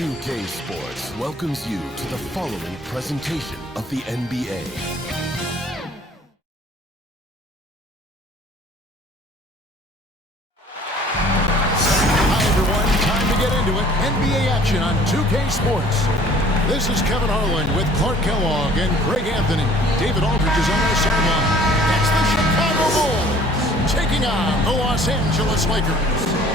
2K Sports welcomes you to the following presentation of the NBA. Hi everyone, time to get into it. NBA action on 2K Sports. This is Kevin Harlan with Clark Kellogg and Greg Anthony. David Aldridge is on our sideline. It's the Chicago Bulls taking on the Los Angeles Lakers.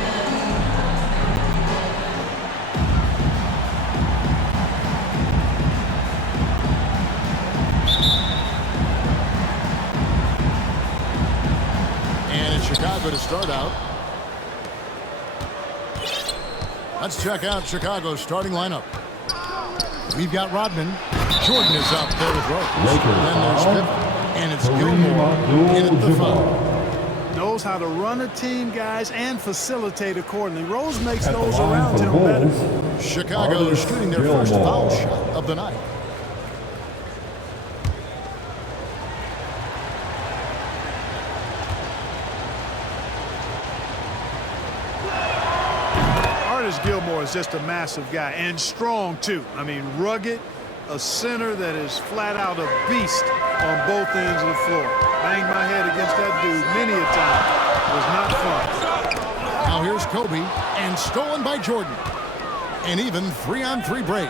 Chicago to start out. Let's check out Chicago's starting lineup. We've got Rodman. Jordan is out there with Rose. Then there's Pippen. And it's Gilmore in at the front. Knows how to run a team, guys, and facilitate accordingly. Rose makes those around him better. Chicago is shooting their first foul shot of the night. Gilmore is just a massive guy and strong too. I mean, rugged, a center that is flat out a beast on both ends of the floor. Banged my head against that dude many a time. It was not fun. Now here's Kobe, and stolen by Jordan. An even 3-on-3 break.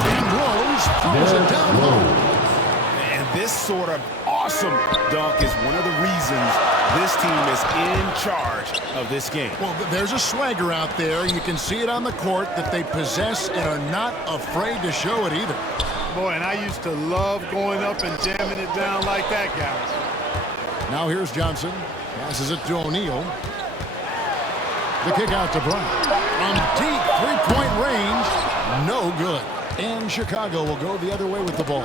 And Rose throws it down low. And this sort of awesome dunk is one of the reasons this team is in charge of this game. Well, there's a swagger out there. You can see it on the court that they possess and are not afraid to show it either. Boy, and I used to love going up and jamming it down like that, guys. Now here's Johnson. Passes it to O'Neal. The kick out to Bryant. From deep three-point range, no good. And Chicago will go the other way with the ball.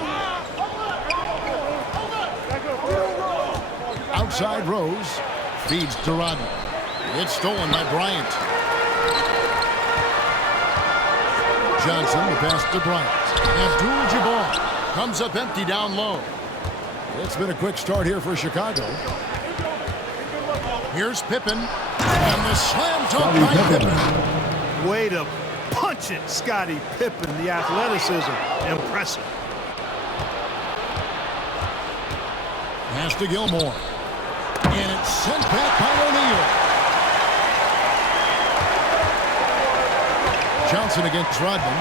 Outside Rose, feeds to Rodman. It's stolen by Bryant. Johnson, the pass to Bryant. Abdul-Jabbar comes up empty down low. It's been a quick start here for Chicago. Here's Pippen, and the slam dunk by Pippen. Way to punch it, Scottie Pippen. The athleticism, impressive. Pass to Gilmore. And it's sent back by O'Neal. Johnson against Rodman.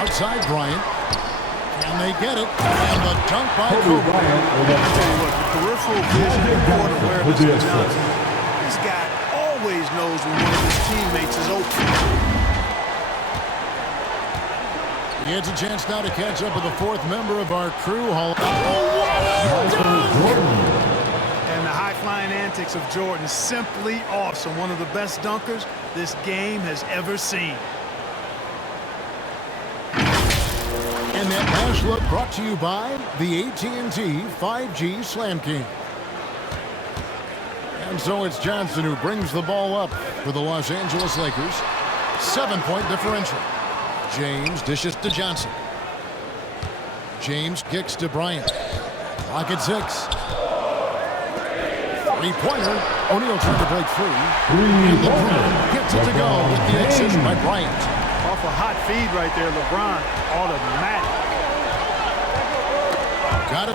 Outside Bryant. Can they get it? And the dunk by Kobe. I'll tell you what, the peripheral vision and court awareness of Johnson. This guy always knows when one of his teammates is open. He has a chance now to catch up with the fourth member of our crew. And the high-flying antics of Jordan, simply awesome. One of the best dunkers this game has ever seen. And that pass look brought to you by the AT&T 5G Slam King. And so it's Johnson who brings the ball up for the Los Angeles Lakers. 7-point differential. James dishes to Johnson. James kicks to Bryant. Clock at 6. Three-pointer. O'Neal trying to break free. And LeBron gets it to go with the excision by Bryant. Off a hot feed right there, LeBron. Automatic. Got it.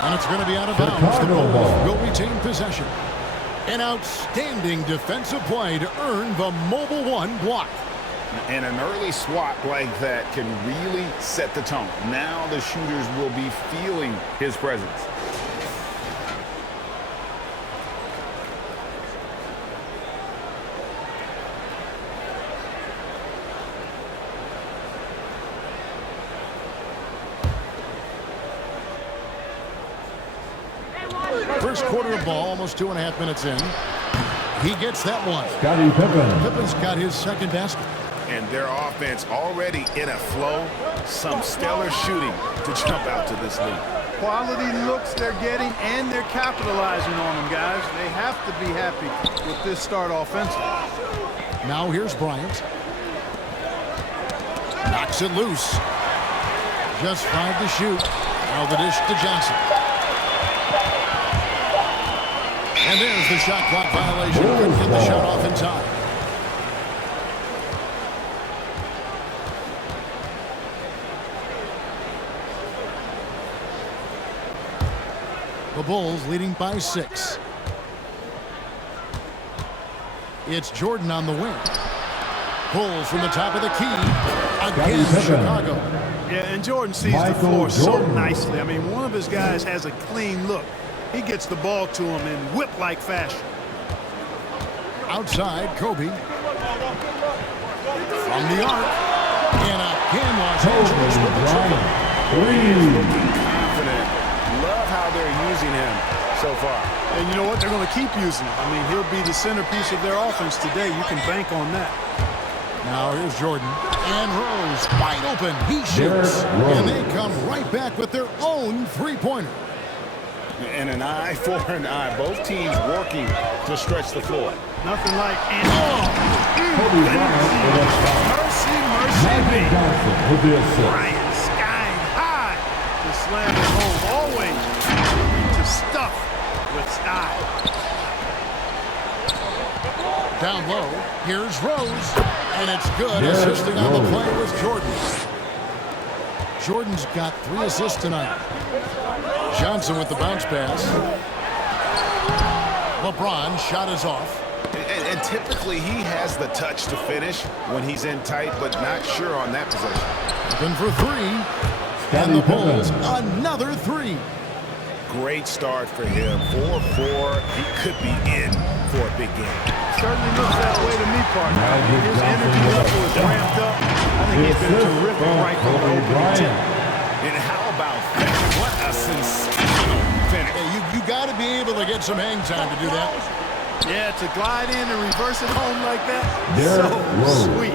And it's going to be out of bounds. The Bulls will retain possession. An outstanding defensive play to earn the Mobile One block. And an early swat like that can really set the tone. Now the shooters will be feeling his presence. First quarter of ball, almost 2.5 minutes in. He gets that one. Scottie Pippen. Pippen's got his second basket. And their offense already in a flow. Some stellar shooting to jump out to this lead. Quality looks they're getting, and they're capitalizing on them, guys. They have to be happy with this start offensively. Now here's Bryant. Knocks it loose. Just 5 to shoot. Now the dish to Johnson. And there's the shot clock violation. Couldn't get the shot off in time. The Bulls leading by 6. It's Jordan on the wing. Bulls from the top of the key. Again, Chicago. Yeah, and Jordan sees the floor so nicely. I mean, one of his guys has a clean look. He gets the ball to him in whip-like fashion. Outside, Kobe. From the arc. And again, Los Angeles with the triple. Confident. Love how they're using him so far. And you know what? They're going to keep using him. I mean, he'll be the centerpiece of their offense today. You can bank on that. Now here's Jordan. And Rose wide open. He shoots. And they come right back with their own three-pointer. And an eye for an eye. Both teams working to stretch the floor. Nothing like Mercy me. Bryant skying high to slam it home. Always to stuff with style. Down low, here's Rose, and it's good. Assisting on the play with Jordan. Jordan's got 3 assists tonight. Johnson with the bounce pass. LeBron shot is off. And typically he has the touch to finish when he's in tight, but not sure on that possession. Looking for 3. And the Bulls, another 3. Great start for him. 4-4. He could be in for a big game. Certainly looks that way to me, partner. His energy level is ramped up. I think he's been terrific right from the opening tip. And how about that? What a sensational finish. Hey, you got to be able to get some hang time to do that. Yeah, to glide in and reverse it home like that, so sweet.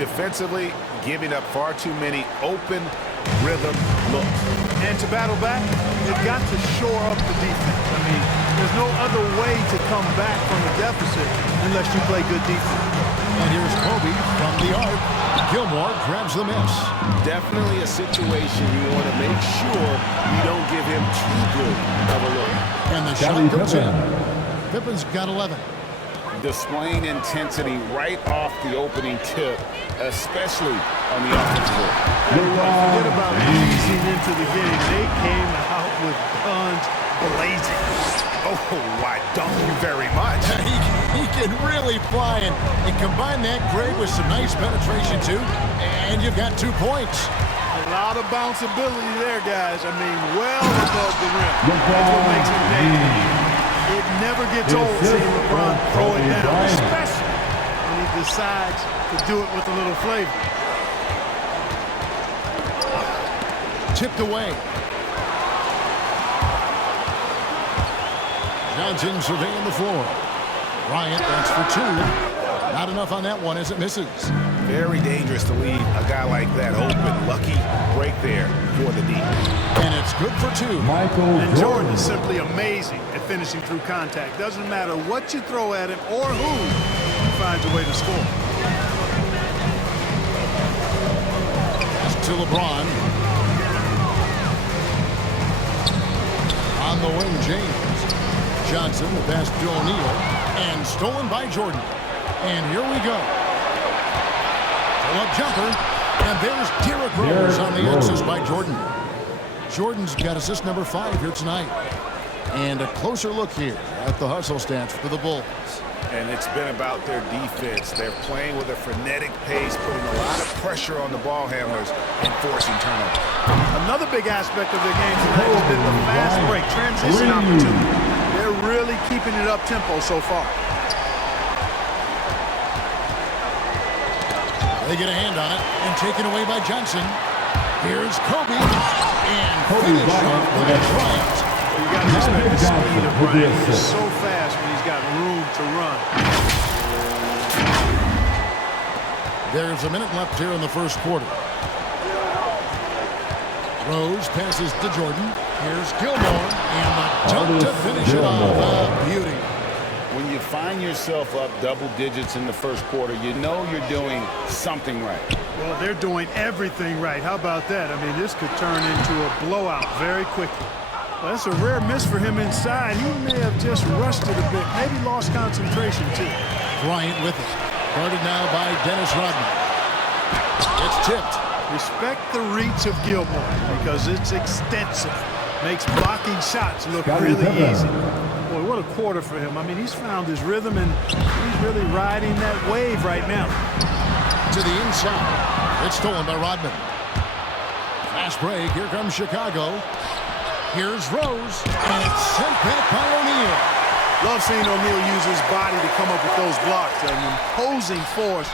Defensively, giving up far too many open rhythm looks. And to battle back, you've got to shore up the defense. I mean, there's no other way to come back from a deficit unless you play good defense. And here's Kobe from the arc. Gilmore grabs the miss. Definitely a situation you want to make sure you don't give him too good of a look. And the shot goes in. Pippen's got 11. Displaying intensity right off the opening tip, especially on the offensive end. Forget about easing into the game. They came out with guns blazing. Oh, why don't you very much? He can really fly, and combine that grade with some nice penetration, too, and you've got 2 points. A lot of bounceability there, guys. I mean, well above the rim. That's what makes him dangerous. It never gets old seeing LeBron throw it down, especially when he decides to do it with a little flavor. Tipped away. Johnson surveying the floor. Bryant, that's for 2. Not enough on that one as it misses. Very dangerous to leave a guy like that open. Lucky break there for the D. And it's good for 2. And Jordan is simply amazing at finishing through contact. Doesn't matter what you throw at him or who, he finds a way to score. Pass to LeBron. On the wing, James. Johnson, the pass to O'Neal. And stolen by Jordan. And here we go. Pull-up jumper. And there's Derrick Rose on the assist by Jordan. Jordan's got assist number 5 here tonight. And a closer look here at the hustle stats for the Bulls. And it's been about their defense. They're playing with a frenetic pace, putting a lot of pressure on the ball handlers and forcing turnovers. Another big aspect of their game tonight has been the fast break, transition opportunity. They're really keeping it up tempo so far. They get a hand on it and taken away by Johnson. Here's Kobe. And finish off by Bryant. You got to respect the speed of Bryant. He's so fast when he's got room to run. There's a minute left here in the first quarter. Rose passes to Jordan. Here's Gilmore. And the dunk to finish it off. Beauty. When you find yourself up double digits in the first quarter, you know you're doing something right. Well, they're doing everything right. How about that? I mean, this could turn into a blowout very quickly. Well, that's a rare miss for him inside. He may have just rushed it a bit, maybe lost concentration too. Bryant with it. Guarded now by Dennis Rodman. It's tipped. Respect the reach of Gilmore because it's extensive. Makes blocking shots look really easy. Boy, what a quarter for him. I mean, he's found his rhythm, and he's really riding that wave right now. To the inside. It's stolen by Rodman. Fast break. Here comes Chicago. Here's Rose. And it's sent back by O'Neal. Love seeing O'Neal use his body to come up with those blocks. An imposing force.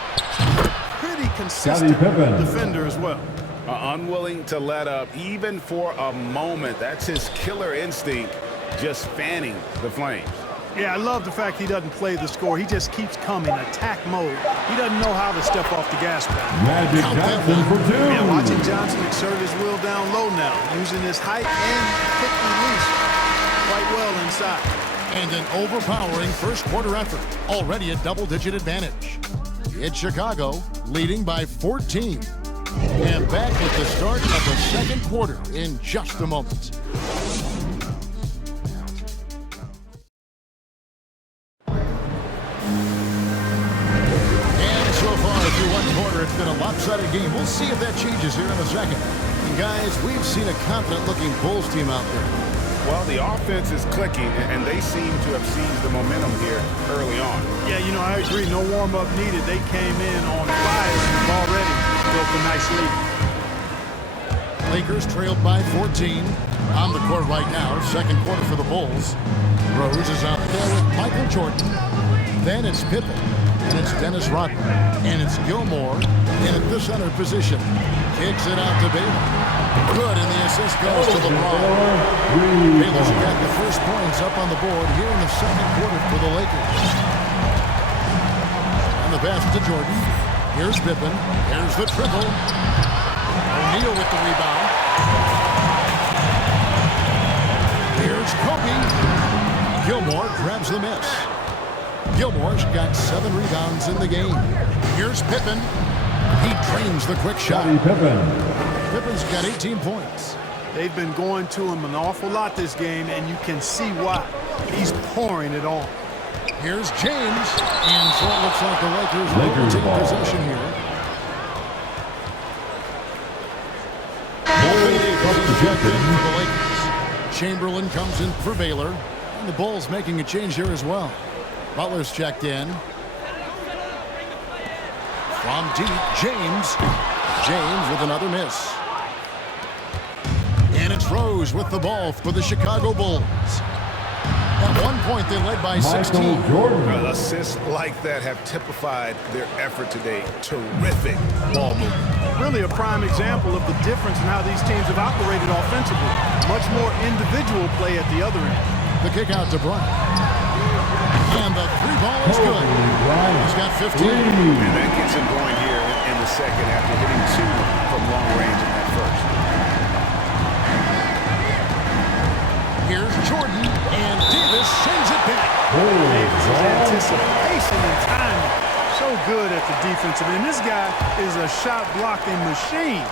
Pretty consistent defender as well. Unwilling to let up even for a moment. That's his killer instinct, just fanning the flames. Yeah, I love the fact he doesn't play the score. He just keeps coming, attack mode. He doesn't know how to step off the gas pedal. Magic Johnson for two. Yeah, watching Johnson exert his will down low now, using his height and quick release quite well inside. And an overpowering first quarter effort, already a double-digit advantage. It's Chicago leading by 14. And back with the start of the second quarter in just a moment. And so far through one quarter, it's been a lopsided game. We'll see if that changes here in a second. And guys, we've seen a confident-looking Bulls team out there. Well, the offense is clicking, and they seem to have seized the momentum here early on. Yeah, you know, I agree. No warm-up needed. They came in on fire and already built a nice lead. Lakers trailed by 14. On the court right now, second quarter for the Bulls. Rose is out there with Michael Jordan. Then it's Pippen. And it's Dennis Rodman. And it's Gilmore in at the center position. Kicks it out to Baylor. Good, and the assist goes to LeBron. Baylor's got the first points up on the board here in the second quarter for the Lakers. And the pass to Jordan. Here's Pippen. Here's the triple. O'Neal with the rebound. Here's Kobe. Gilmore grabs the miss. Gilmore's got 7 rebounds in the game. Here's Pippen. He drains the quick shot. Pippen's got 18 points. They've been going to him an awful lot this game, and you can see why. He's pouring it on. Here's James. And so it looks like the Lakers will take possession here. Chamberlain comes in for Baylor. And the Bulls making a change here as well. Butler's checked in. From deep, James. James with another miss. And it's Rose with the ball for the Chicago Bulls. At one point, they led by 16. Assists like that have typified their effort today. Terrific ball movement. Really a prime example of the difference in how these teams have operated offensively. Much more individual play at the other end. The kick out to Bryant. And the three ball is good. He's got 15. And that gets him going here in the second after hitting 2 from long range in that first. Here's Jordan, and Davis sends it back. Davis' anticipation and timing. So good at the defensive end. This guy is a shot blocking machine.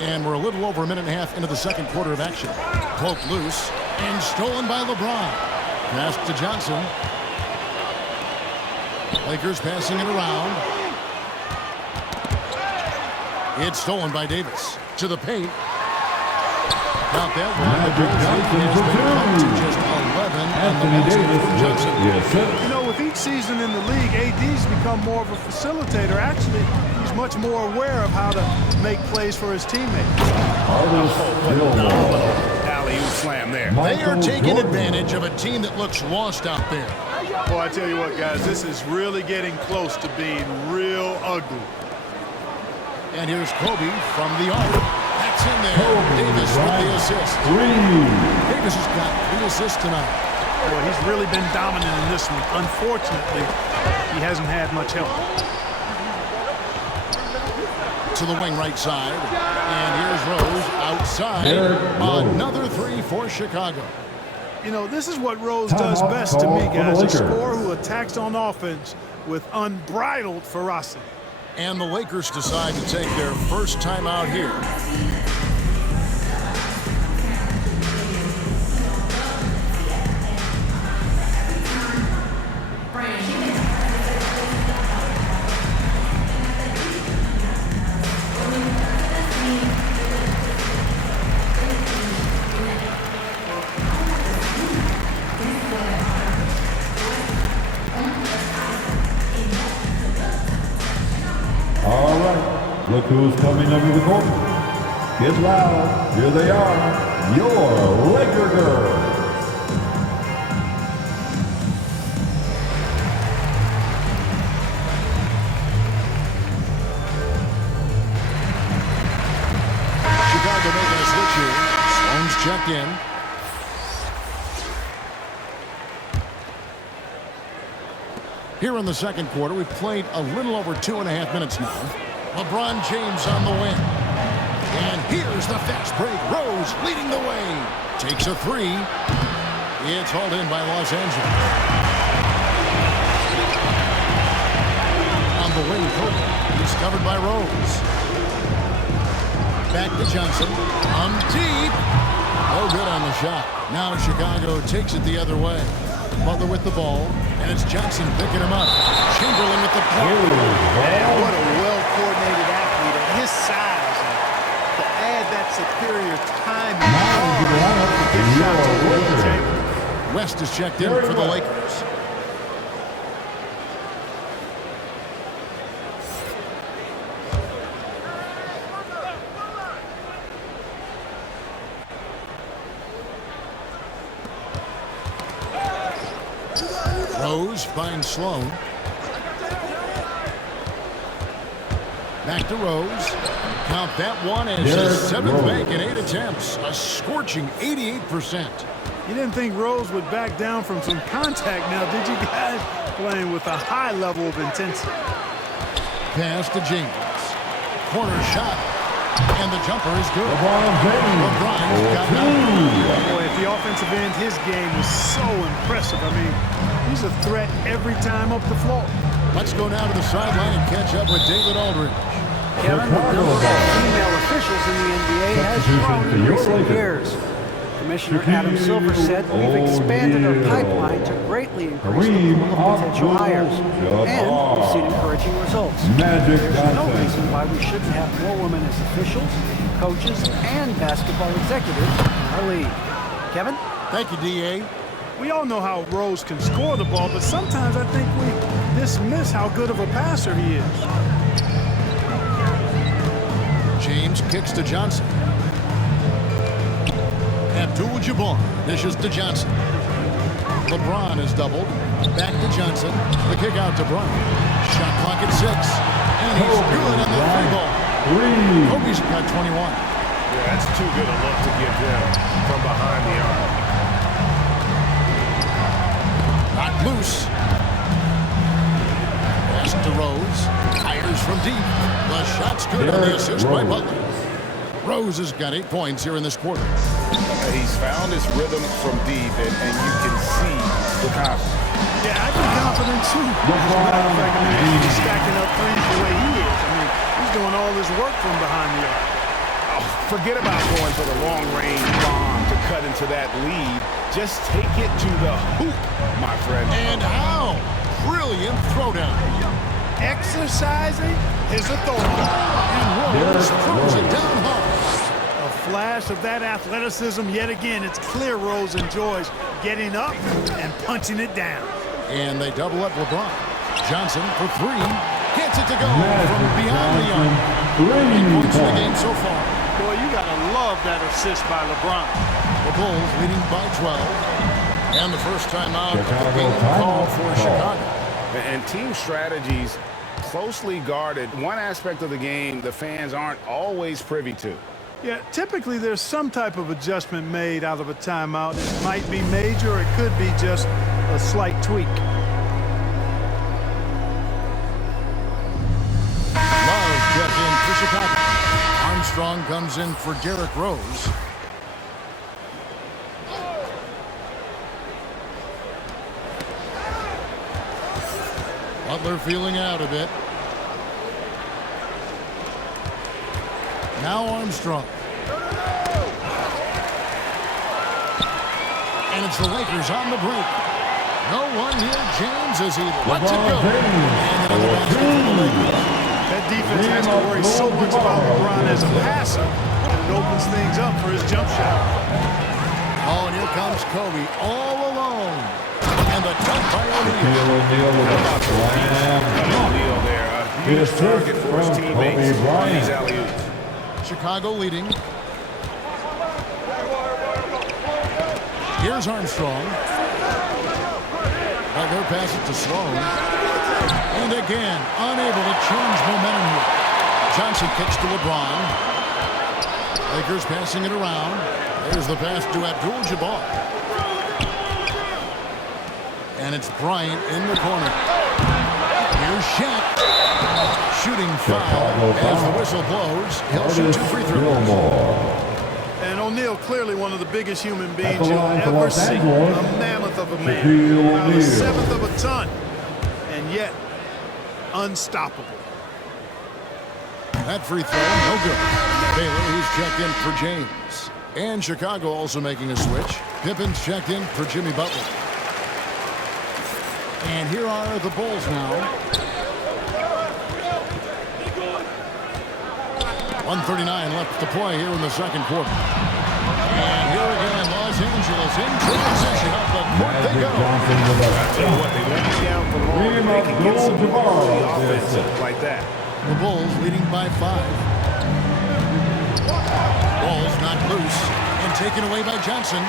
And we're a little over a minute and a half into the second quarter of action. Poke loose and stolen by LeBron. Pass to Johnson. Lakers passing it around. It's stolen by Davis. To the paint. Not that one. The Bulls lead has been cut to just 11. And the basket from Johnson. You know, with each season in the league, AD's become more of a facilitator. Actually, he's much more aware of how to make plays for his teammates. Alley-oop slam there. They are taking advantage of a team that looks lost out there. Boy, I tell you what, guys, this is really getting close to being real ugly. And here's Kobe from the arc. That's in there. Davis with the assist. Davis has got 3 assists tonight. Boy, he's really been dominant in this one. Unfortunately, he hasn't had much help. To the wing right side. And here's Rose outside. Another three for Chicago. You know, this is what Rose does best to me, guys. A scorer who attacks on offense with unbridled ferocity. And the Lakers decide to take their first time out here. All right, look who's coming over the court. Get loud. Here they are, your Laker girls. Chicago making a switch here. Sloan's checked in. Here in the second quarter, we've played a little over 2.5 minutes now. LeBron James on the win. And here's the fast break. Rose leading the way. Takes a three. It's hauled in by Los Angeles. On the wing, Kobe. He's covered by Rose. Back to Johnson. Deep. No good on the shot. Now Chicago takes it the other way. Butler with the ball. And it's Johnson picking him up. Chamberlain with the play. Man, what a well-coordinated athlete at his size. To add that superior timing. West is checked in for the Lakers. Rose finds Sloan. Back to Rose. Count that one as his seventh make in 8 attempts. A scorching 88%. You didn't think Rose would back down from some contact now, did you guys? Playing with a high level of intensity. Pass to James. Corner shot. And the jumper is good. LeBron got it. Boy, at the offensive end, his game is so impressive. I mean, he's a threat every time up the floor. Let's go now to the sideline and catch up with David Aldridge. Kevin, the number of female officials in the NBA has grown in recent years. Commissioner Adam Silver said we've expanded our pipeline to greatly increase the pool of potential hires, and we've seen encouraging results. There's no reason why we shouldn't have more women as officials, coaches, and basketball executives in our league. Kevin? Thank you, D.A. We all know how Rose can score the ball, but sometimes I think we dismiss how good of a passer he is. James kicks to Johnson. Abdul-Jabbar dishes to Johnson. LeBron is doubled. Back to Johnson. The kick out to Bryant. Shot clock at 6. And he's good on the free ball. Kobe's got 21. Yeah, that's too good a look to give them from behind the arc. Knocked loose. Pass to Rose. Fires from deep. The shot's good on the assist by Butler. Rose has got 8 points here in this quarter. He's found his rhythm from deep, and you can see the confidence. Yeah, I'd be confident too. As a matter of fact, I mean, he's stacking up threes the way he is. I mean, he's doing all his work from behind the arc. Oh, forget about going for the long-range bomb to cut into that lead. Just take it to the hoop, my friend. And how? Brilliant throwdown. Exercising his authority. And Rose throws it down hard. A flash of that athleticism yet again. It's clear Rose enjoys getting up and punching it down. And they double up LeBron. Johnson for 3. Gets it to go from beyond the arc. 8 points in the game so far. Boy, you gotta love that assist by LeBron. The Bulls leading by 12. And the first time out of the game call for Chicago. And team strategies closely guarded. One aspect of the game the fans aren't always privy to. Yeah, typically there's some type of adjustment made out of a timeout. It might be major, or it could be just a slight tweak. Love checked in for Chicago. Armstrong comes in for Derrick Rose. Butler feeling out a bit. Now Armstrong. And it's the Lakers on the break. No one here. James is he lets it go. And another basket for the Lakers. That defense has to worry so much about LeBron as a passer, and it opens things up for his jump shot. Oh, and here comes Kobe all alone. And the dunk by O'Neal. O'Neal there. A huge target for his teammates on these alley-oops. Chicago leading. Here's Armstrong. Butler pass it to Sloan. And again, unable to change momentum here. Johnson kicks to LeBron. Lakers passing it around. There's the pass to Abdul-Jabbar. And it's Bryant in the corner. Here's Shaq. Shooting foul as the whistle blows. He'll shoot 2 free throws. And O'Neal, clearly one of the biggest human beings you'll ever see. A mammoth of a man. About a seventh of a ton. And yet, unstoppable. That free throw, no good. Baylor, he's checked in for James. And Chicago also making a switch. Pippen's checked in for Jimmy Butler. And here are the Bulls now. 1:39 left to play here in the second quarter. And here again, Los Angeles in transition up the court they go. I tell you what, they let me down for long. They can get some quality offense like that. The Bulls leading by 5. Ball's not loose and taken away by Johnson.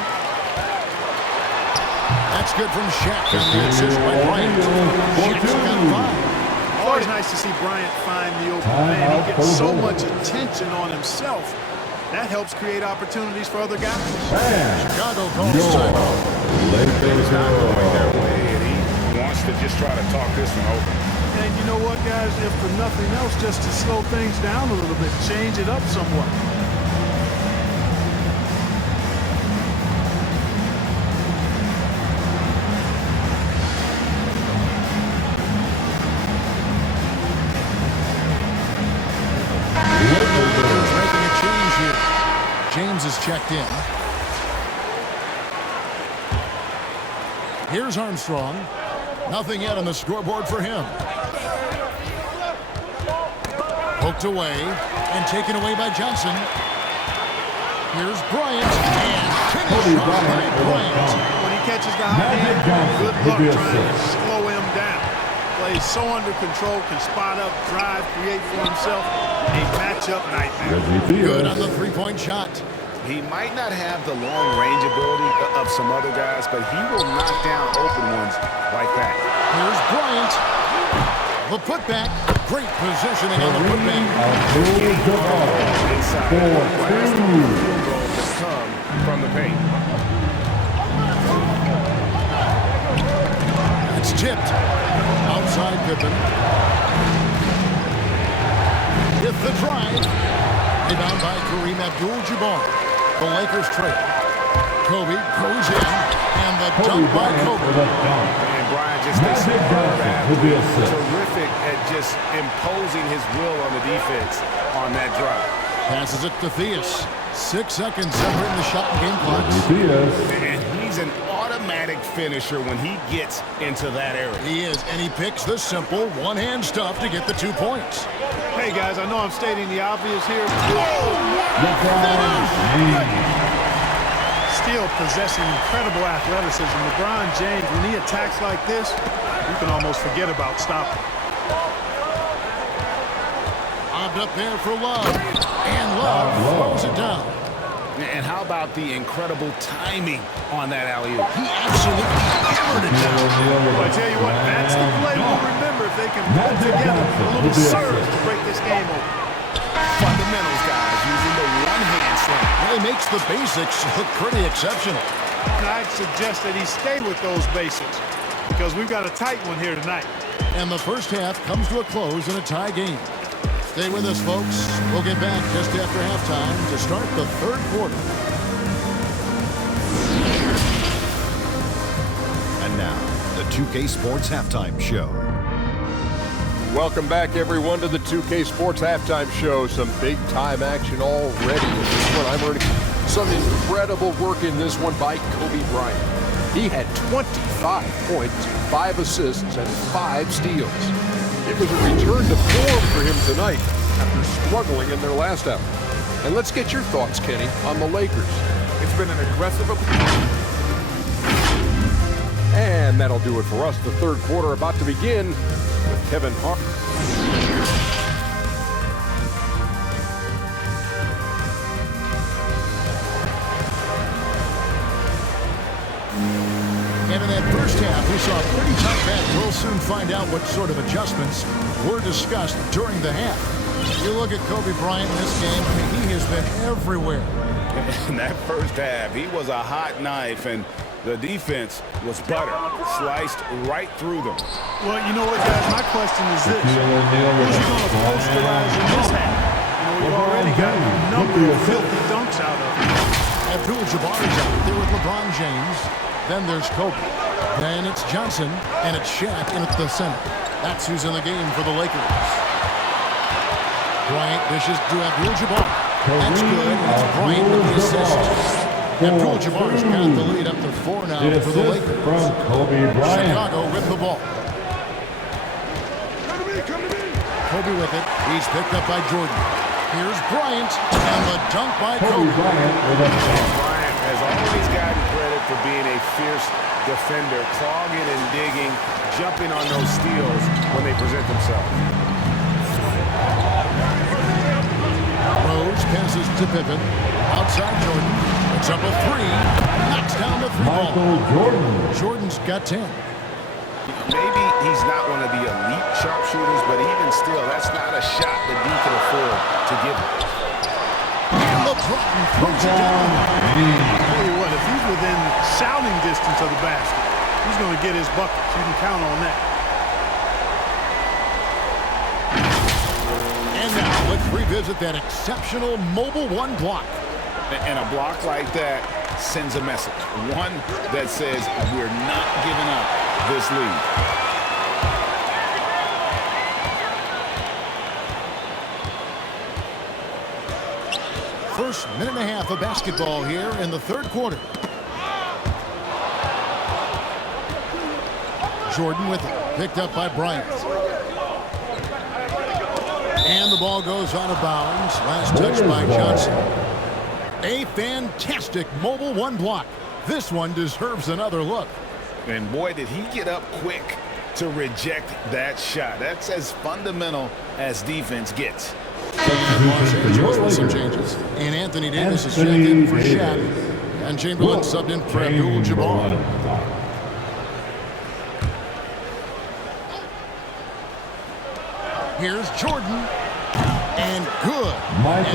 That's good from Shaq. And the assist by Bryant. Shaq's got 5. Always nice to see Bryant find the open man. He gets so much attention on himself. That helps create opportunities for other guys. Chicago calls timeout. It's not going their way, and he wants to just try to talk this one over. And you know what, guys? If for nothing else, just to slow things down a little bit, change it up somewhat. Making a change here. James is checked in. Here's Armstrong. Nothing yet on the scoreboard for him. Poked away and taken away by Johnson. Here's Bryant. And finished by Bryant. When he catches the high hand, good luck trying to slow him down. Plays so under control, can spot up, drive, create for himself. A matchup nightmare. Good on the three-point shot. He might not have the long-range ability of some other guys, but he will knock down open ones like that. Here's Bryant. The putback. Great positioning on the putback. Inside. Last field goal has come from the paint. It's tipped. Outside Pippen. With the drive. Rebound by Kareem Abdul-Jabbar. The Lakers trail. Kobe goes in. And the dunk by Kobe. And Bryant just is terrific at just imposing his will on the defense on that drive. Passes it to Theus. 6 seconds separating the shot and game clock. And he's an automatic finisher when he gets into that area. He is, and he picks the simple one-hand stuff to get the 2 points. Hey, guys, I know I'm stating the obvious here. Still possessing incredible athleticism. LeBron James, when he attacks like this, you can almost forget about stopping. Bobbed up there for Love. And Love throws it down. And how about the incredible timing on that alley-oop? He absolutely hammered it down. Well, I tell you what, that's the play we'll remember if they can put together a little serve to break this game open. Fundamentals, guys, using the one-hand slam. Well, he makes the basics look pretty exceptional. And I'd suggest that he stay with those basics because we've got a tight one here tonight. And the first half comes to a close in a tie game. Stay with us, folks. We'll get back just after halftime to start the third quarter. And now, the 2K Sports Halftime Show. Welcome back, everyone, to the 2K Sports Halftime Show. Some big-time action already in this one. I'm learning some incredible work in this one by Kobe Bryant. He had 25 points, 5 assists, and 5 steals. It was a return to form for him tonight after struggling in their last effort. And let's get your thoughts, Kenny, on the Lakers. It's been an aggressive approach. And that'll do it for us. The third quarter about to begin with Kevin Hart. And in that first half, we saw a pretty tight match. We'll soon find out what sort of adjustments were discussed during the half. You look at Kobe Bryant in this game, I mean, he has been everywhere. In that first half, he was a hot knife, and the defense was butter, sliced right through them. Well, you know what, guys? My question is this. Who's going to posterize in this half? We've already got a number of filthy dunks out of him. Abdul-Jabbar is out there with LeBron James. Then there's Kobe. Then it's Johnson, and it's Shaq in at the center. That's who's in the game for the Lakers. Bryant dishes to Abdul-Jabbar. That's good, and it's Bryant with the assist. Abdul-Jabbar's got the lead up to 4 now for the Lakers. From Kobe Bryant. Chicago with the ball. Kobe with it. He's picked up by Jordan. Here's Bryant, and the dunk by Kobe. Bryant with a Bryant has always gotten credit for being a fierce defender, clogging and digging, jumping on those steals when they present themselves. Rose passes to Pippen. Outside Jordan. It's up a 3. Knocks down the 3 ball. Jordan. Jordan's got 10. Maybe he's not one of the elite sharpshooters, but even still, that's not a shot that he can afford to give him. And LeBron throws it down. I'll tell you what, if he's within shouting distance of the basket, he's going to get his buckets. You can count on that. And now let's revisit that exceptional mobile 1 block. And a block like that sends a message. One that says, we're not giving up this lead. First minute and a half of basketball here in the third quarter. Jordan with it. Picked up by Bryant. And the ball goes out of bounds. Last touch by Johnson. A fantastic mobile 1 block. This one deserves another look. And boy, did he get up quick to reject that shot. That's as fundamental as defense gets. Los Angeles with some changes. And Anthony Davis is checked in for Shaq. And Chamberlain subbed in for Abdul-Jabbar. Here's Jordan. And good.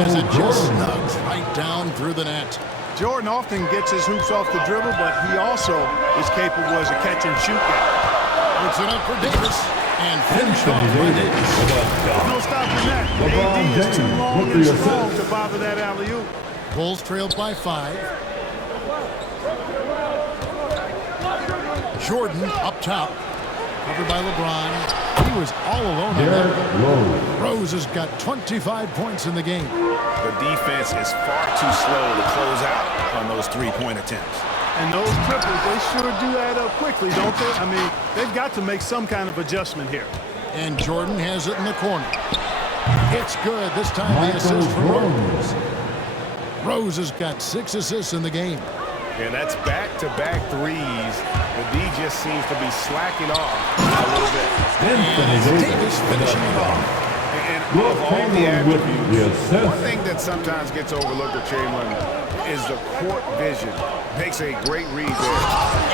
As it just snugs right down through the net. Jordan often gets his hoops off the dribble, but he also is capable as a catch-and-shoot guy. Puts it up for Davis. And finished off by Davis. No stopping that. AD is too long and strong to bother that alley-oop. Bulls trailed by 5. Jordan up top. Covered by LeBron. He was all alone on that. Rose has got 25 points in the game. The defense is far too slow to close out on those 3-point attempts. And those triples, they sure do add up quickly, don't they? I mean, they've got to make some kind of adjustment here. And Jordan has it in the corner. It's good. This time the assist from Rose. Rose has got 6 assists in the game. And that's back-to-back threes. The D just seems to be slacking off a little bit. And Davis finishing it off. And of all the attributes, one thing that sometimes gets overlooked with Chamberlain is the court vision. Makes a great read there.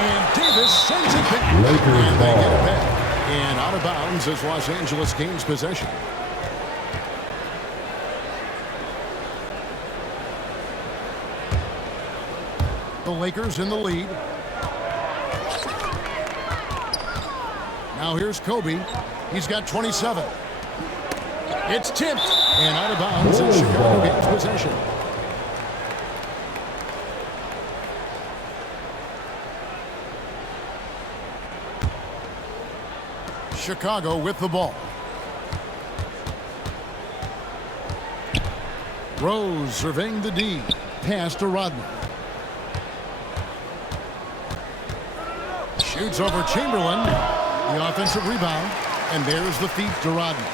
And Davis sends it back. And they get it back. And out of bounds as Los Angeles gains possession. The Lakers in the lead. Now here's Kobe. He's got 27. It's tipped and out of bounds, and Chicago gains possession. Chicago with the ball. Rose surveying the D. Pass to Rodman. Shoots over Chamberlain. The offensive rebound. And there's the feed to Rodman.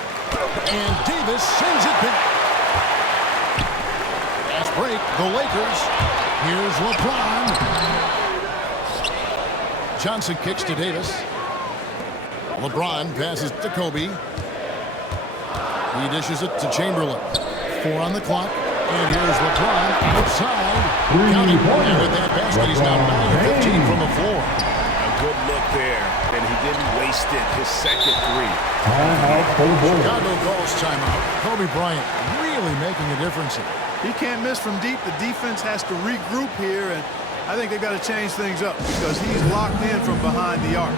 And Davis sends it back. Fast break. The Lakers. Here's LeBron. Johnson kicks to Davis. LeBron passes to Kobe. He dishes it to Chamberlain. 4 on the clock. And here's LeBron outside. Got it. And with that basket, he's now 9-15 from the floor. A good look there, and he didn't waste it. His second three. Chicago calls timeout. Kobe Bryant really making a difference here. He can't miss from deep. The defense has to regroup here, and I think they've got to change things up because he's locked in from behind the arc.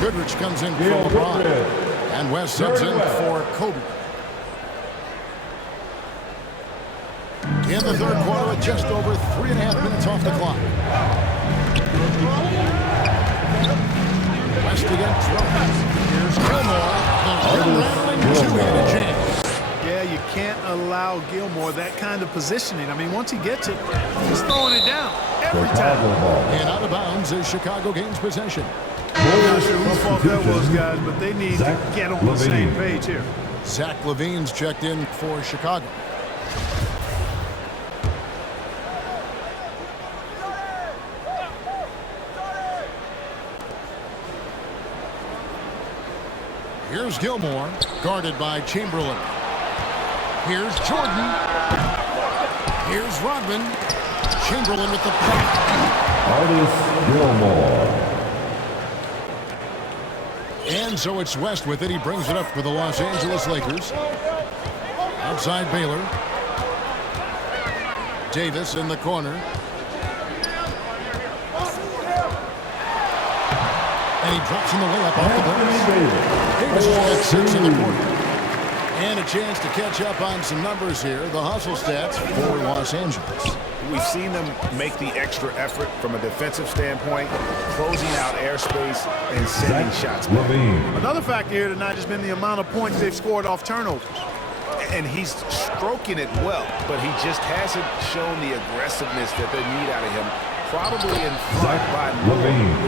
Goodrich comes in for LeBron. And West subs in for Kobe. In the third quarter with just over 3.5 minutes off the clock. West against Rodman. Here's Gilmore. The rim-rattling two-handed jam. Yeah, you can't allow Gilmore that kind of positioning. I mean, once he gets it, he's throwing it down every time. And out of bounds as Chicago gains possession. I'm not sure whose fault that was, guys, but they need to get on the same page here. Zach LaVine's checked in for Chicago. Here's Gilmore, guarded by Chamberlain. Here's Jordan. Here's Rodman. Chamberlain with the puck. Artis Gilmore. And so it's West with it. He brings it up for the Los Angeles Lakers. Outside Baylor. Davis in the corner. And he drops in the layup off the glass. Davis has 6 in the corner. And a chance to catch up on some numbers here. The hustle stats for Los Angeles. We've seen them make the extra effort from a defensive standpoint, closing out airspace and sending shots back. Another factor here tonight has been the amount of points they've scored off turnovers. And he's stroking it well, but he just hasn't shown the aggressiveness that they need out of him. Probably in front by more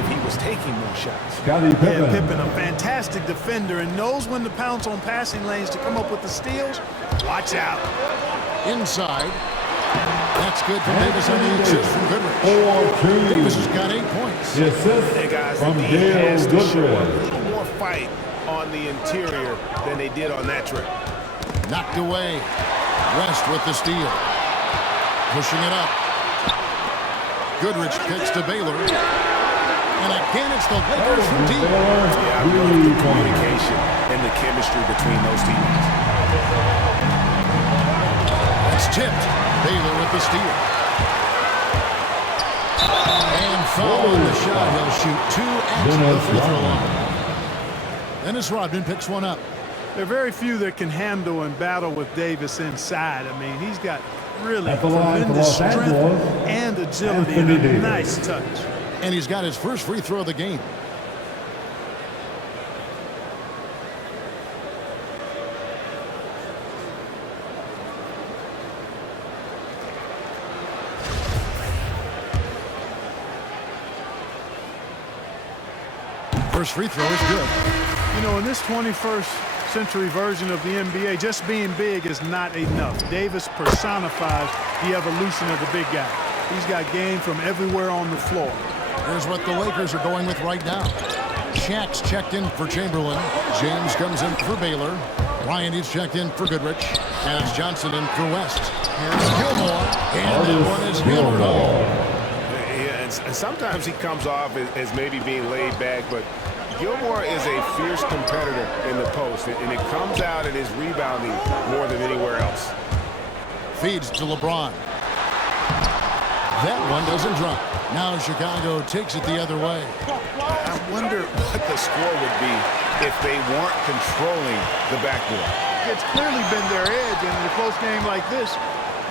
if he was taking more shots. Scottie Pippen. Yeah, Pippen, a fantastic defender, and knows when to pounce on passing lanes to come up with the steals. Watch out. Inside. That's good from Davis on the assist from Goodrich. Davis has got 8 points. The assist hey guys, from he has to show a Goodrich. little more fight on the interior than they did on that trip. Knocked away. West with the steal. Pushing it up. Goodrich kicks to Baylor. And again, it's the Lakers from deep. Yeah, I love the communication and the chemistry between those teammates. It's tipped. Baylor with the steal. And foul on the shot. He'll shoot 2 at the free throw line. Dennis Rodman picks one up. There are very few that can handle and battle with Davis inside. I mean, he's got really tremendous strength and agility and a nice touch. And he's got his first free throw of the game. First free throw is good. You know, in this 21st century version of the NBA, just being big is not enough. Davis personifies the evolution of the big guy. He's got game from everywhere on the floor. Here's what the Lakers are going with right now. Shaq's checked in for Chamberlain. James comes in for Baylor. Bryant is checked in for Goodrich. And it's Johnson in for West. Here's Gilmore. And that one is hammered home. Yeah, and sometimes he comes off as maybe being laid back, but Gilmore is a fierce competitor in the post, and it comes out in his rebounding more than anywhere else. Feeds to LeBron. That one doesn't drop. Now Chicago takes it the other way. I wonder what the score would be if they weren't controlling the backboard. It's clearly been their edge, and in a close game like this,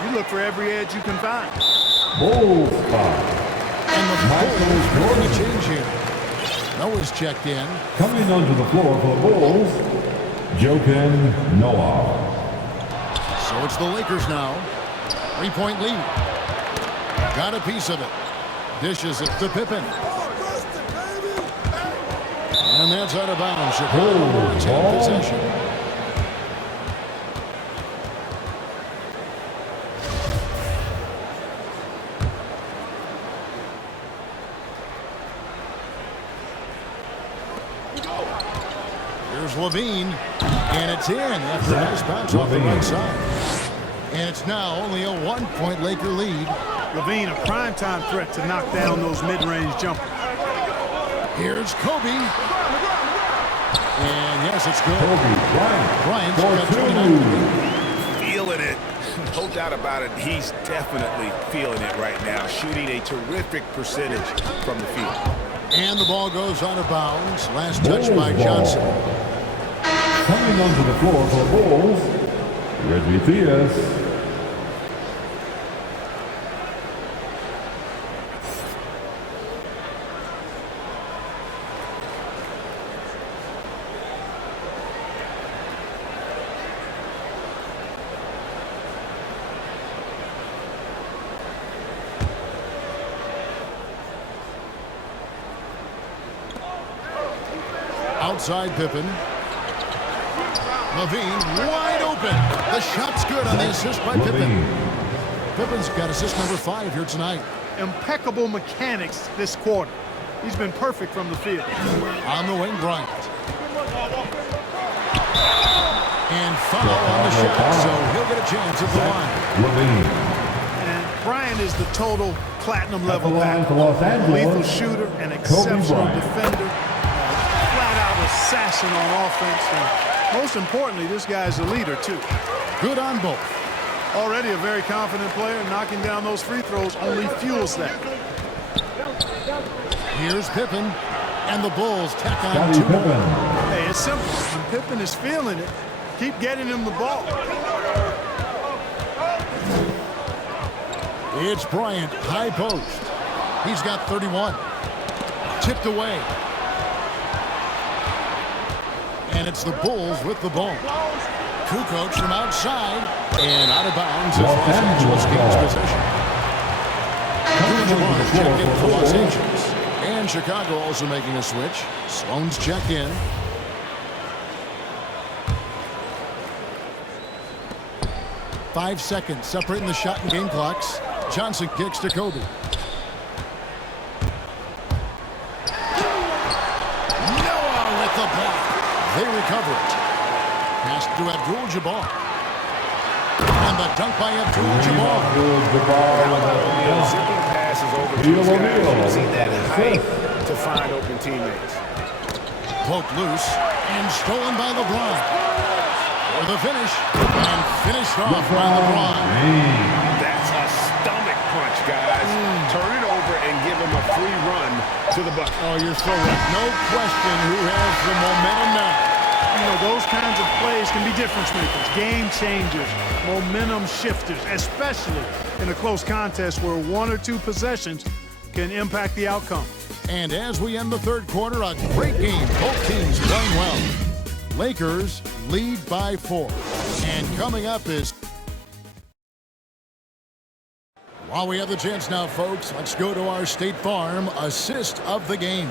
you look for every edge you can find. Bulls foul. And the Bulls going to change here. Noah's checked in. Coming onto the floor for the Bulls, Joakim Noah. So it's the Lakers now. 3-point lead. Got a piece of it. Dishes it to Pippen. And that's out of bounds. Chicago retain possession. Here's Levine. And it's in after a nice bounce off the right side. And it's now only a 1-point Laker lead. Levine, a primetime threat to knock down those mid-range jumpers. Here's Kobe. And yes, it's good. Kobe Bryant's got 29. Feeling it. No doubt about it. He's definitely feeling it right now. Shooting a terrific percentage from the field. And the ball goes out of bounds. Last touch by Johnson. Coming onto the floor for the Bulls, Reggie Theus. Outside Pippen. Levine wide open. The shot's good on the assist by Pippen. Pippen's got assist number 5 here tonight. Impeccable mechanics this quarter. He's been perfect from the field. On the wing, Bryant. And foul on the shot, so he'll get a chance at the line. And Bryant is the total platinum level back. Lethal shooter, an exceptional defender, flat-out assassin on offense. And most importantly, this guy's a leader, too. Good on both. Already a very confident player. Knocking down those free throws only fuels that. Here's Pippen. And the Bulls tack on 2 more. Hey, it's simple. When Pippen is feeling it, keep getting him the ball. It's Bryant, high post. He's got 31. Tipped away. And it's the Bulls with the ball. Kukoc from outside and out of bounds as Los Angeles gains possession. Abdul-Jabbar checked in for Los Angeles. And Chicago also making a switch. Sloan's checked in. Five seconds separating the shot and game clocks. Johnson kicks to Kobe. Noah with the block. They recover it. Pass to Abdul-Jabbar. And the dunk by Abdul-Jabbar. Zipping passes over to his guys using that height to find open teammates. Poked loose and stolen by LeBron. For the finish. And finished off by LeBron. That's a stomach punch, guys. Turn it over and give him a free run to the bucket. Oh, you're so right. No question who has the momentum now. You know, those kinds of plays can be difference makers, game changers, momentum shifters, especially in a close contest where 1 or 2 possessions can impact the outcome. And as we end the third quarter, a great game. Both teams playing well. Lakers lead by 4. And coming up is... While we have the chance now, folks, let's go to our State Farm assist of the game.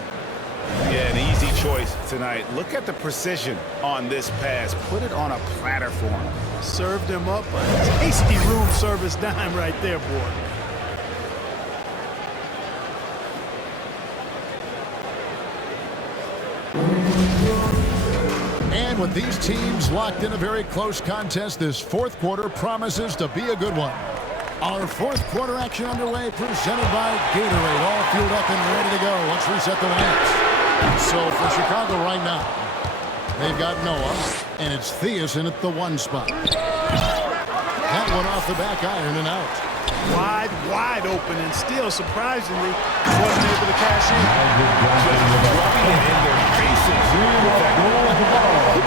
Yeah, an easy choice tonight. Look at the precision on this pass. Put it on a platter for him. Served him up a tasty room service dime right there, boy. Brian, with these teams locked in a very close contest, this fourth quarter promises to be a good one. Our fourth quarter action underway, presented by Gatorade. All fueled up and ready to go. Let's reset the lineups. So for Chicago right now, they've got Noah, and it's Theus at the 1 spot. That one off the back iron and out. Wide open, and still, surprisingly, wasn't able to cash in. Just dropping it in their faces.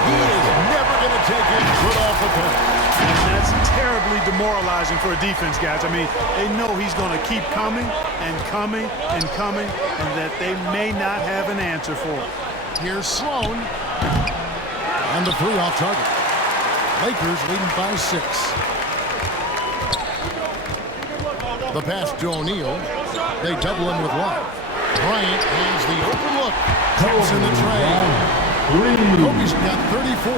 He is never going to take his foot off the pedal. And that's terribly demoralizing for a defense, guys. I mean, they know he's going to keep coming and coming and coming, and that they may not have an answer for it. Here's Sloan. And the 3 off target. Lakers leading by 6. The pass to O'Neal. They double him with Love. Bryant has the open look. Comes in the tray. Kobe's got 34.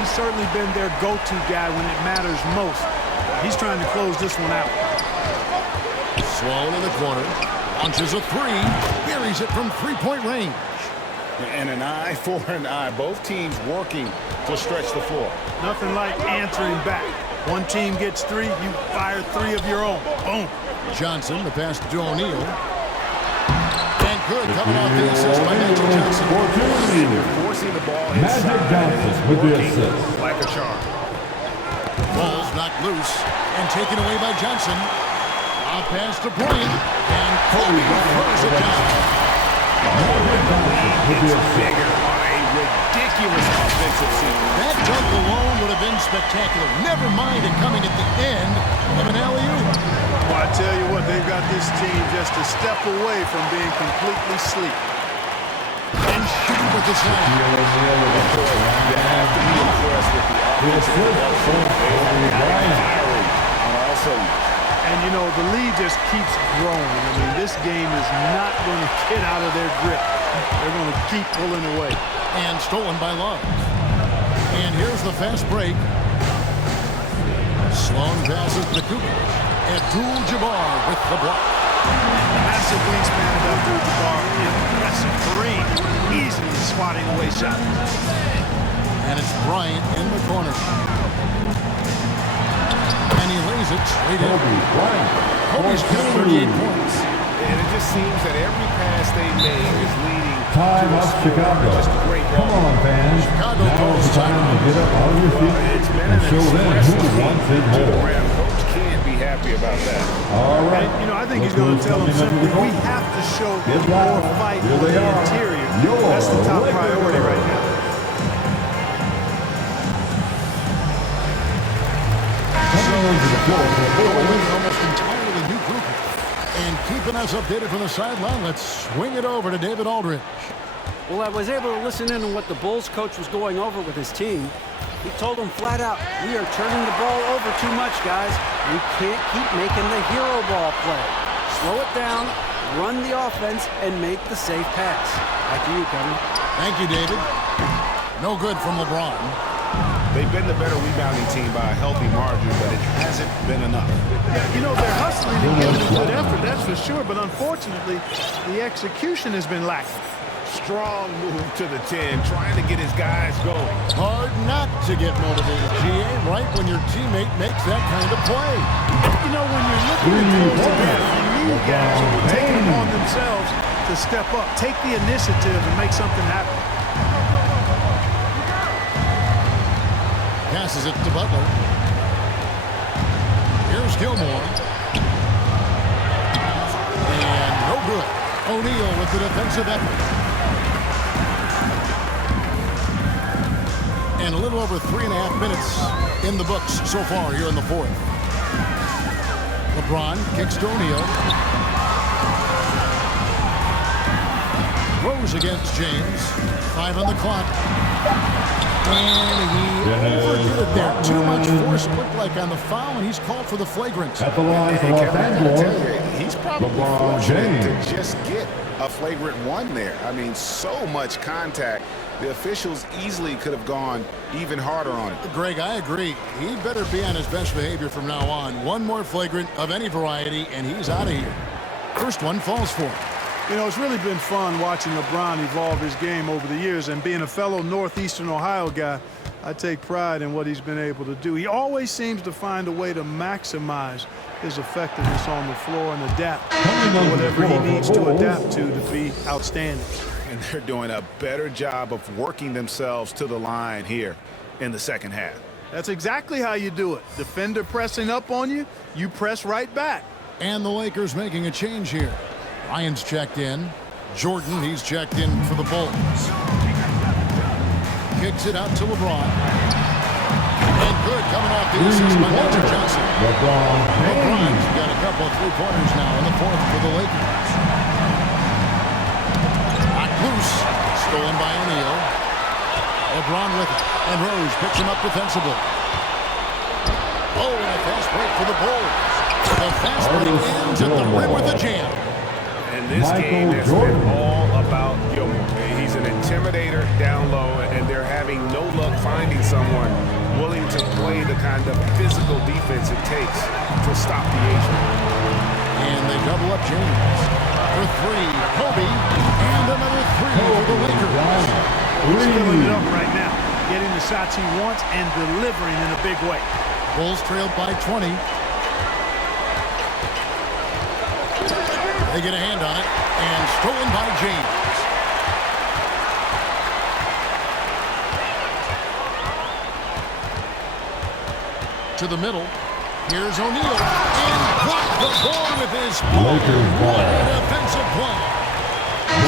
He's certainly been their go-to guy when it matters most. He's trying to close this one out. Sloan in the corner. Launches a 3. Buries it from 3-point range. And an eye for an eye. Both teams working to stretch the floor. Nothing like answering back. One team gets 3, you fire 3 of your own. Boom. Johnson, the pass to O'Neal. And good, coming off the assist by Magic Johnson. Forcing the ball inside. Magic Johnson with the assist. Like a charm. Ball's knocked loose and taken away by Johnson. Off pass to Bryant. And Kobe throws it down. It's bigger on a ridiculous offensive scene. That dunk alone would have been spectacular. Never mind it coming at the end of an alley-oop. Well, I tell you what, they've got this team just a step away from being completely asleep. And shooting with the slam. And, you know, the lead just keeps growing. I mean, this game is not going to get out of their grip. They're going to keep pulling away. And stolen by Love. And here's the fast break. Sloan passes to Kukoc. Abdul-Jabbar with the block. Massive wingspan of Abdul-Jabbar. Impressive. Kareem easily swatting away shots. And it's Bryant in the corner. And he lays it straight in. Kobe's got 38 points. And it just seems that every pass they make is leading Time up, Chicago. just a great Come ball. on, fans. Chicago Now is the time to get up out of your seat It's been and an show them expressive who wants it to the more. rim. Coach can't be happy about that. All right. And, you know, I think he's Look going to who's tell them coming up to simply, the we goal. have to show Get more loud. fight Here on they the are. interior. Your That's the top Lakers. priority right now. Coming over the floor for the Bulls. Almost entirely new group. And keeping us updated from the sideline, let's swing it over to David Aldridge. Well, I was able to listen in on what the Bulls coach was going over with his team. He told them flat out, we are turning the ball over too much, guys. We can't keep making the hero ball play. Slow it down, run the offense, and make the safe pass. Back to you, Kevin. Thank you, David. No good from LeBron. They've been the better rebounding team by a healthy margin, but it hasn't been enough. Yeah, you know, they're hustling and giving a good effort, that's for sure. But unfortunately, the execution has been lacking. Strong move to the 10, trying to get his guys going. Hard not to get motivated, GA, right when your teammate makes that kind of play. You know, when you're looking to close the gap, you need guys who will take it upon themselves to step up, take the initiative, and make something happen. Passes it to Butler. Here's Gilmore. And no good. O'Neal with the defensive effort. And a little over 3.5 minutes in the books so far here in the fourth. LeBron kicks to O'Neal. Rose against James. 5 on the clock. And he overdid it there. Too much force, looked like, on the foul, and he's called for the flagrant. At the line for Los Angeles, He's probably LeBron fortunate James. to just get a flagrant 1 there. I mean, so much contact. The officials easily could have gone even harder on it. Greg, I agree. He better be on his best behavior from now on. One more flagrant of any variety, and he's out of here. First one falls for him. You know, it's really been fun watching LeBron evolve his game over the years, and being a fellow Northeastern Ohio guy, I take pride in what he's been able to do. He always seems to find a way to maximize his effectiveness on the floor and adapt to whatever he needs to adapt to be outstanding. And they're doing a better job of working themselves to the line here in the second half. That's exactly how you do it. Defender pressing up on you, you press right back. And the Lakers making a change here. Bryant's checked in. Jordan, he's checked in for the Bulls. Kicks it out to LeBron. And good coming off the assist by Magic Johnson. LeBron's got a couple of three-pointers now in the fourth for the Lakers. Knocked loose. Stolen by O'Neal. LeBron with it. And Rose picks him up defensively. Oh, and a fast break for the Bulls. The fast break ends at the rim with a jam. And this game has been all about Gilmore. He's an intimidator down low, and they're having no luck finding someone willing to play the kind of physical defense it takes to stop the Asian. And they double up James. For three, Kobe, and another three for the Lakers. He's filling it up right now, getting the shots he wants and delivering in a big way. Bulls trailed by 20. They get a hand on it, and stolen by James. To the middle. Here's O'Neal. And blocked the ball with his ball. What a defensive play.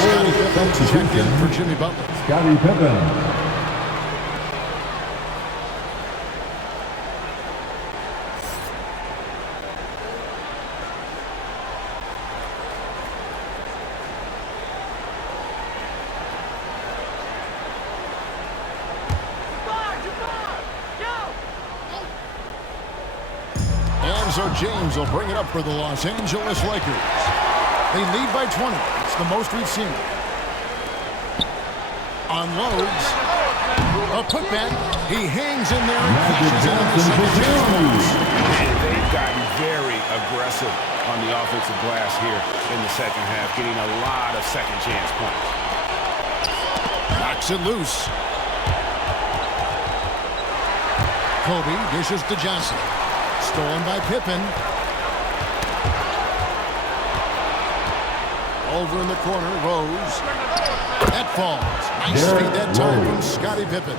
Scottie Pippen checked in for Jimmy Butler. Scottie Pippen. So James will bring it up for the Los Angeles Lakers. They lead by 20. It's the most we've seen. Unloads. A putback. He hangs in there and catches it on the second chance. And they've gotten very aggressive on the offensive glass here in the second half, getting a lot of second chance points. Knocks it loose. Kobe dishes to Johnson. Stolen by Pippen. Over in the corner, Rose. That falls. Nice feed that time from Scottie Pippen.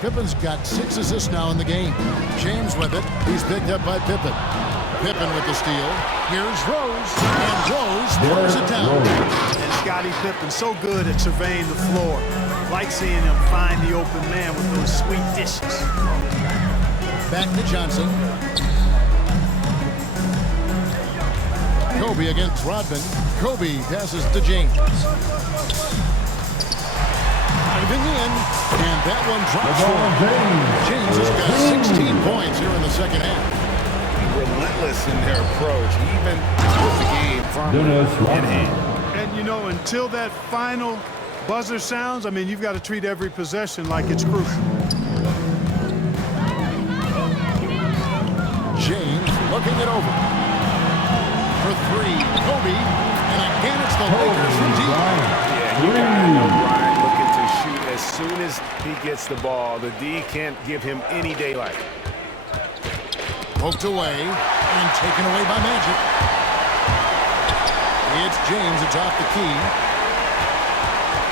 Pippen's got 6 assists now in the game. James with it. He's picked up by Pippen. Pippen with the steal. Here's Rose. And Rose throws it down. And Scottie Pippen so good at surveying the floor. Like seeing him find the open man with those sweet dishes. Back to Johnson. Kobe against Rodman. Kobe passes to James. Diving in, and that one drops for James has got 16 points here in the second half. Relentless in their approach, even with the game firmly in hand. And, you know, until that final buzzer sounds, I mean, you've got to treat every possession like it's crucial. James looking it over. For three, Kobe. And again, it's the Lakers from deep. Yeah, you gotta know Bryant looking to shoot as soon as he gets the ball. The D can't give him any daylight. Poked away and taken away by Magic. It's James atop the key.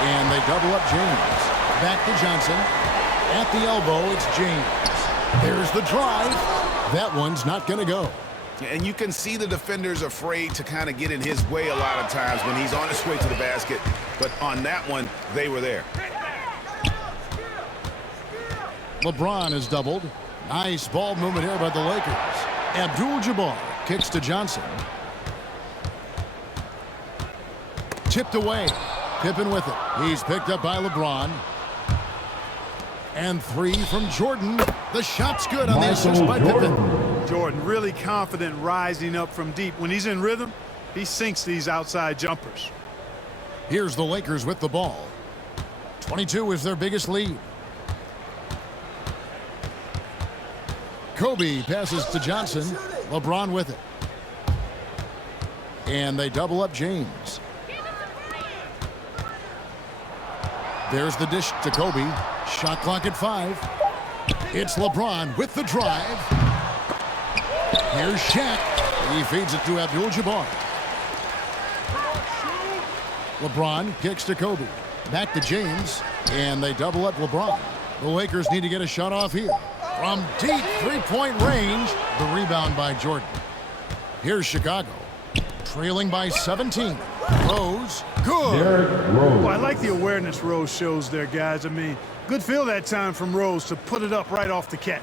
And they double up James. Back to Johnson. At the elbow, it's James. There's the drive. That one's not going to go. And you can see the defenders afraid to kind of get in his way a lot of times when he's on his way to the basket. But on that one, they were there. LeBron is doubled. Nice ball movement here by the Lakers. Abdul-Jabbar kicks to Johnson. Tipped away. Pippen with it. He's picked up by LeBron. And three from Jordan. The shot's good on the assist by Pippen. Jordan really confident rising up from deep. When he's in rhythm, he sinks these outside jumpers. Here's the Lakers with the ball. 22 is their biggest lead. Kobe passes to Johnson. LeBron with it. And they double up James. There's the dish to Kobe. Shot clock at 5. It's LeBron with the drive. Here's Shaq. He feeds it to Abdul-Jabbar. LeBron kicks to Kobe. Back to James. And they double up LeBron. The Lakers need to get a shot off here. From deep three-point range, the rebound by Jordan. Here's Chicago. Trailing by 17. Rose, good. Oh, I like the awareness Rose shows there, guys. I mean, good feel that time from Rose to put it up right off the catch.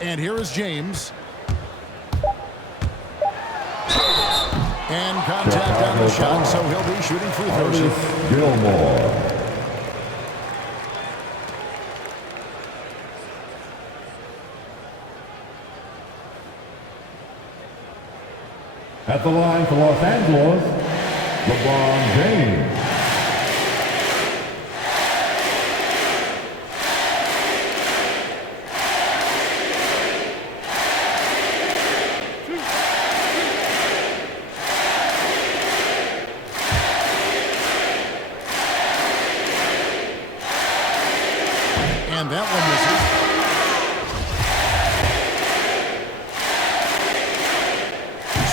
And here is James. And contact on the shot, so he'll be shooting free throws. Gilmore. At the line for Los Angeles, LeBron James. And that one misses.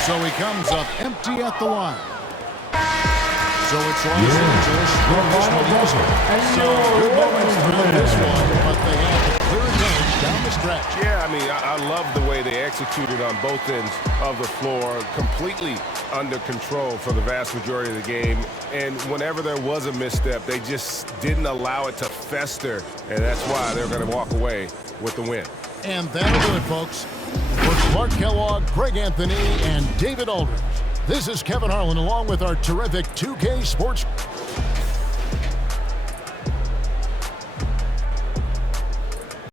So he comes up empty at the line. So it's Los Angeles. So good moments throughout this one, but they have a clear advantage down the stretch. Yeah, I mean, I love the way they executed on both ends of the floor, completely under control for the vast majority of the game. And whenever there was a misstep, they just didn't allow it to fester, and that's why they're going to walk away with the win. And that'll do it, folks. For Clark Kellogg, Greg Anthony, and David Aldridge, this is Kevin Harlan along with our terrific 2K Sports